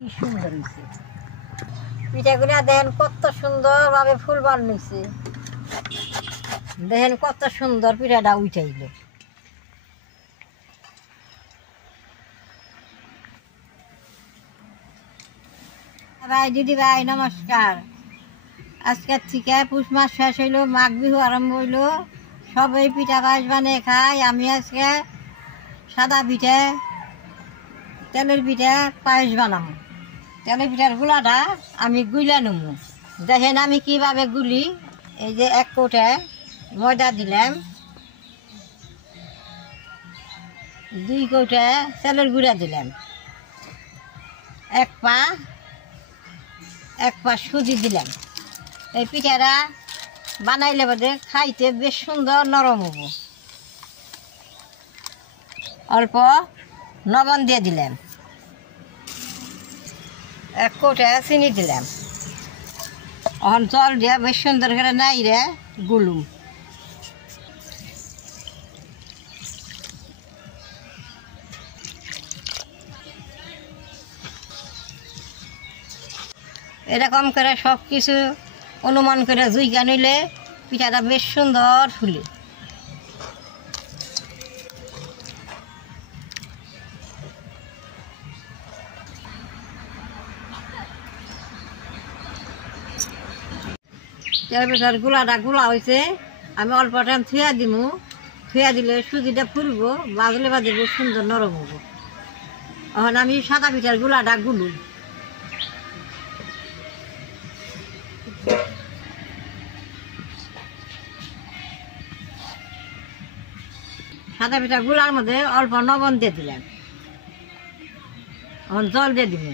কি সুন্দর হয়েছে পিঠাগুলা। দেখেন কত সুন্দর ভাবে ফুল বানিয়েছে। দেখেন কত সুন্দর পিঠাটা উঠাইল। ভাই দিদি ভাই নমস্কার। আজকের থেকে পুষ মাস শেষ হইলো, মাঘ বিহু আরম্ভ হইলো। সবাই পিঠা পায়েস বানিয়ে খায়। আমি আজকে সাদা পিঠা, তেলের পিঠা পায়েস বানাবো। তেলের পিঠার গুলাটা আমি গুলা নেব। দেখেন আমি কিভাবে গুলি। এই যে এক কোটা ময়দা দিলাম, 2 কৌটা তেলের গুঁড়া দিলাম, এক পা সুজি দিলাম। এই পিঠাটা বানাইলে বাদে খাইতে বেশ সুন্দর নরম হবো। অল্প লবণ দিয়ে দিলাম, 1 কৌটা চিনি দিলাম। এখন জল দিয়ে বেশ সুন্দর করে নাইরে গুলুম। এরকম করে সব কিছু অনুমান করে জুইকা নিলে পিঠাটা বেশ সুন্দর ফুলে। পিঠার গুলাটা গুলা হয়েছে। আমি অল্প টাইম থুয়া দিব। থুয়া দিলে সুজিটা ফুলবো, বাজলে বাজে বেশ সুন্দর নরম হবো। এখন আমি সাদা পিঠার গুলাটা গুলুম। সাদা পিঠা গুলার মধ্যে অল্প লবণ দিয়ে দিলাম। এখন জল দিয়ে দিব।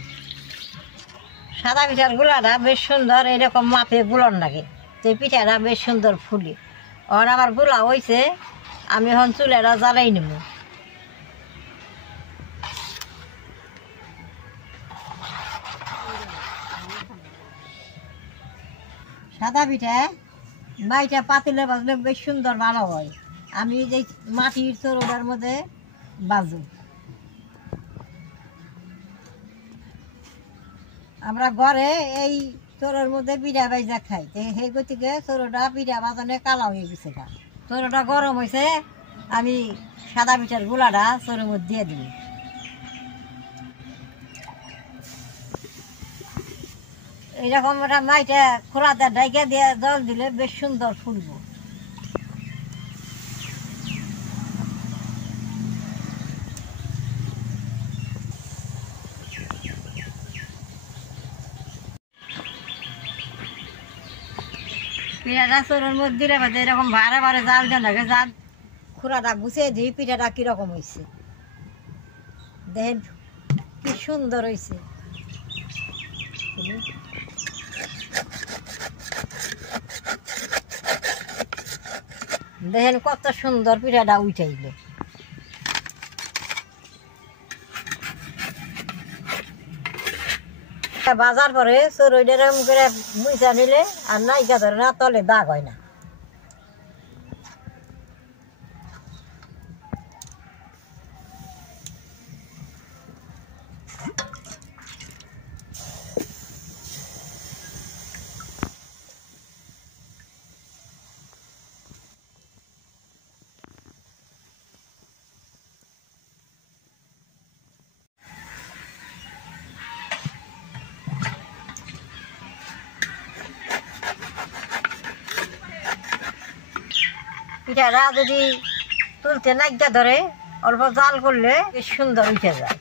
সাদা পিঠার গুলাটা বেশ সুন্দর এরকম মাপে গুলন লাগে, তো পিঠাটা বেশ সুন্দর ফুলি। এখন আমার গুলা হয়েছে, আমি এখন চুলাটা জ্বালাই নেব। সাদা পিঠা বাইটা পাতিলে বাজলে বেশ সুন্দর ভালো হয়। আমি যে মাটির চৌড়ার মধ্যে বাজু। আমরা ঘরে এই চৌড়ার মধ্যে পিঠা বাইজা খাই। সেই গতিকে চৌড়াটা পিঠা বাজানে কালা হয়ে গেছে। চৌড়াটা গরম হয়েছে, আমি সাদা পিঠার গুলাটা চৌড়ের মধ্যে দিয়ে দিই। এইরকম একটা মাইটা খোলাতে ডাইকে দিয়ে জল দিলে বেশ সুন্দর ফুলবো। পিঠাটা চোরের মধ্যে দিলে বাদে এরকম ভাড়া ভাড়ে জাল দেন লাগে। জাল খুঁড়াটা গুছিয়ে দিই পিঠাটা কীরকম হয়েছে। দেখেন কি সুন্দর হয়েছে। দেখেন কত সুন্দর পিঠাটা উঠাইল। বাজার পরে চোরইটা এরকম করে মুইচা নিলে আর নাইকা ধরে না, তলে দাগ হয় না। পিঠাটা যদি তুলতে নাইকা ধরে অল্প জাল করলে বেশ সুন্দর উঠে যায়।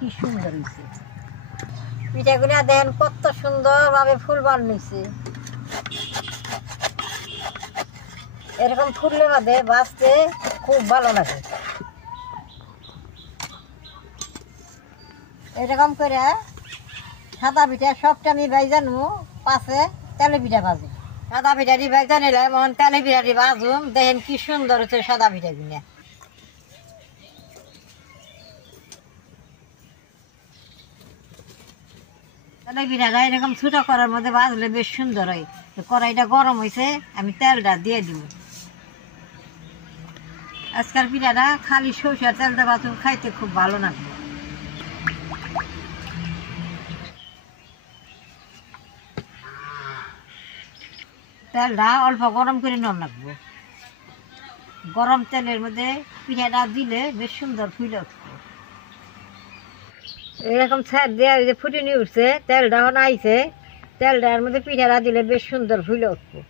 কি সুন্দর হয়েছে পিঠাগুলা। দেখেন কত সুন্দর ভাবে ফুল বানিয়েছে। এরকম ফুললে বাদে বাঁচতে খুব ভালো লাগে। এরকম করে সাদা পিঠা সবটা আমি ভাইজা নেবো, পাশে তেলে পিঠা ভাজি। সাদা পিঠাটি ভাজা নিলাম, এখন তেলে পিঠাটি ভাজুম, দেখেন কি সুন্দর হচ্ছে সাদা পিঠা কিনে। তেলে পিঠাটা এরকম ছোট করার মধ্যে ভাজলে বেশ সুন্দর হয়। কড়াইটা গরম হয়েছে, আমি তেলটা দিয়ে দিব। আজকাল পিঠাটা খালি সরষের তেলটা ভাজুম, খাইতে খুব ভালো লাগবে। তেলটা অল্প গরম করে নেওয়া লাগবে। গরম তেলের মধ্যে পিঠাটা দিলে বেশ সুন্দর ফুলে উঠবে। এরকম ছাদ দিয়ে যে ফুটে নিয়ে উঠছে, তেলটা আইছে, তেলটার মধ্যে পিঠাটা দিলে বেশ সুন্দর ফুলে উঠবে।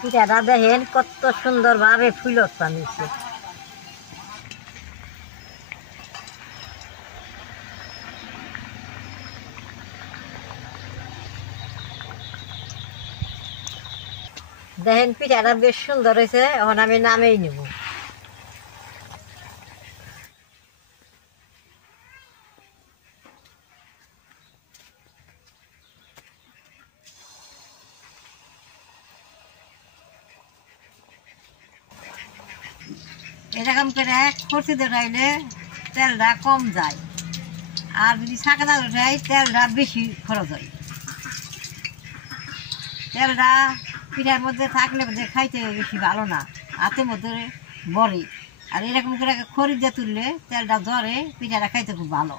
পিঠাটা দেখেন কত সুন্দর ভাবে ফুলে নিচ্ছে। দেখেন পিঠাটা বেশ সুন্দর হয়েছে, এখন আমি নামেই নেব। এরকম করে খরচিতে উঠাইলে তেলটা কম যায়, আর যদি ছাঁকনা উঠাই তেলটা বেশি খরচ হয়। তেলটা পিঠার মধ্যে থাকলে খাইতে বেশি ভালো না, হাতের মধ্যে বড়ে। আর এরকম করে খড়ি দিয়ে তুললে তেলটা জ্বরে, পিঠাটা খাইতে খুব ভালো।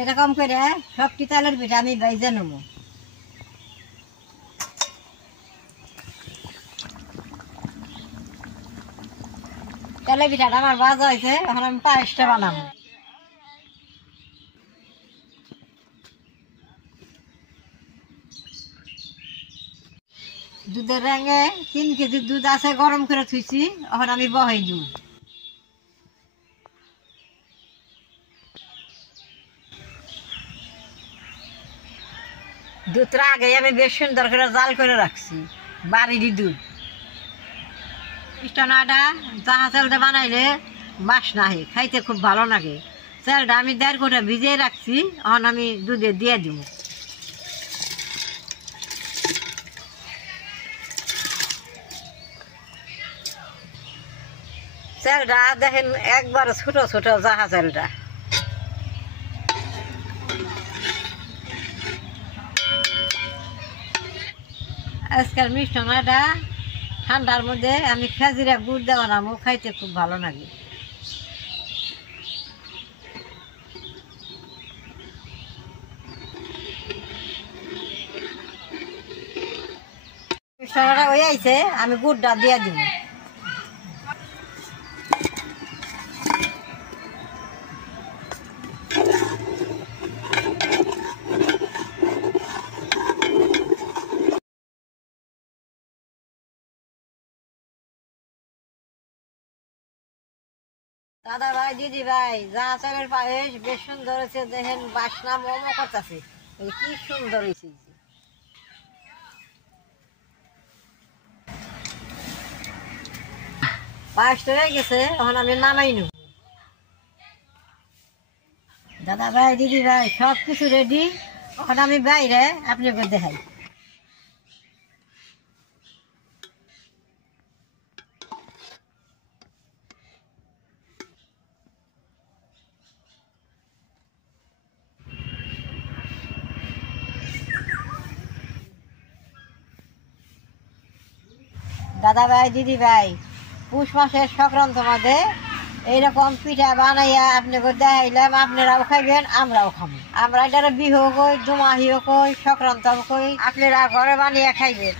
এরকম করে সবটি তেলের পিঠা আমি ভেজে নেব। তেলের পিঠাটা আমার ভাজা হয়েছে, এখন আমি পায়েসটা বানাবো। দুধের রঙে 3 কেজি দুধ আছে, গরম করে থুইছি, এখন আমি বহাই দিব। দুধটা আগে আমি বেশ সুন্দর করে জাল করে রাখছি, বাড়িরই দুধ। মিষ্টানাটা জাহা চালটা বানাইলে বাসনা হয়, খাইতে খুব ভালো লাগে। চালটা আমি 1.5 ঘন্টা ভিজিয়ে রাখছি, এখন আমি দুধে দিয়ে দিব। চালটা দেখেন একবার ছোট ছোট জাহা চালটা। আজকাল মিষ্টানাটা ঠান্ডার মধ্যে আমি খেজুরা গুড় দিয়ে বানাবো, খাইতে খুব ভালো লাগে। মিষ্টানাটা হয়ে আইছে, আমি গুড়টা দিয়ে দিব। দাদা ভাই দিদি ভাই যা চালের পায়েস বেশ সুন্দর হয়েছে, দেখেন বাসনা মোমো করতেছে, কি সুন্দর হয়েছে। পায়েস তো হয়ে গেছে, এখন আমি নামাই নেব। দাদা ভাই দিদি ভাই সব কিছু রেডি, এখন আমি বাইরে আপনাকে দেখাই। দাদা ভাই দিদি ভাই পুষ মাসের সংক্রান্ত মাঝে এইরকম পিঠা বানাইয়া আপনাকে দেখাইলাম, আপনারাও খাইবেন আমরাও খাবো। আমরা এটা বিহু কই, দুমাহিও কই, সংক্রান্ত কই, আপনারা ঘরে বানিয়ে খাইবেন।